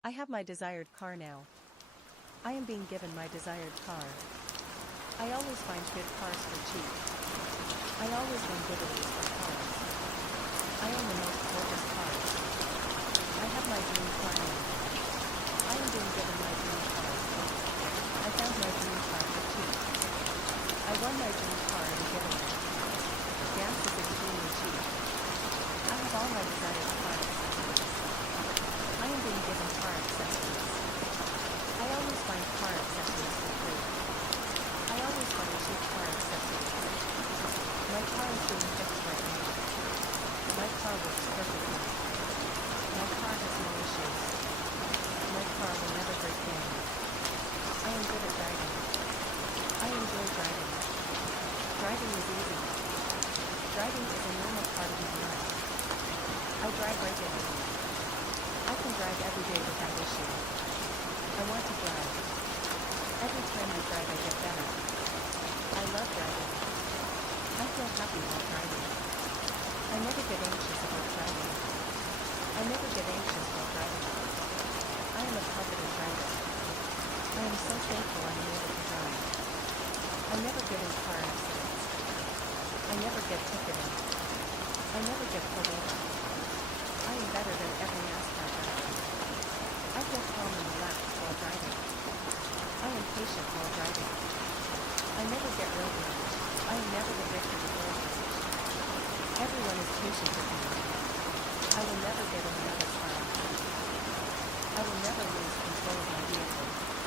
I have my desired car now. I am being given my desired car. I always find good cars for cheap. I always win giveaways for cars. I own the most gorgeous cars. I have my dream car now. I am being given my dream car. I found my dream car for cheap. I won my dream car in a giveaway. Gas is extremely cheap. I have all my desired car accessories. I am being given car accessories. I always find car accessories for free. I always find cheap car accessories. My car is being fixed right now. My car works perfectly. My car has no issues. My car will never break down. I am good at driving. I enjoy driving. Driving is easy. Driving is a normal part of my life. I drive regularly. I can drive every day without issue. I want to drive. Every time I drive I get better. I love driving. I feel happy while driving. I never get anxious about driving. I never get anxious while driving. I am a confident driver. I am so thankful I am able to drive. I never get in car accidents. I never get ticketed. I never get pulled over. I am better than every NASCAR driver. I feel calm and relaxed while driving. I am patient while driving. I never get road rage. I am never the victim of road rage. Everyone is patient with me. I will never get in another car accident. I will never lose control of my vehicle.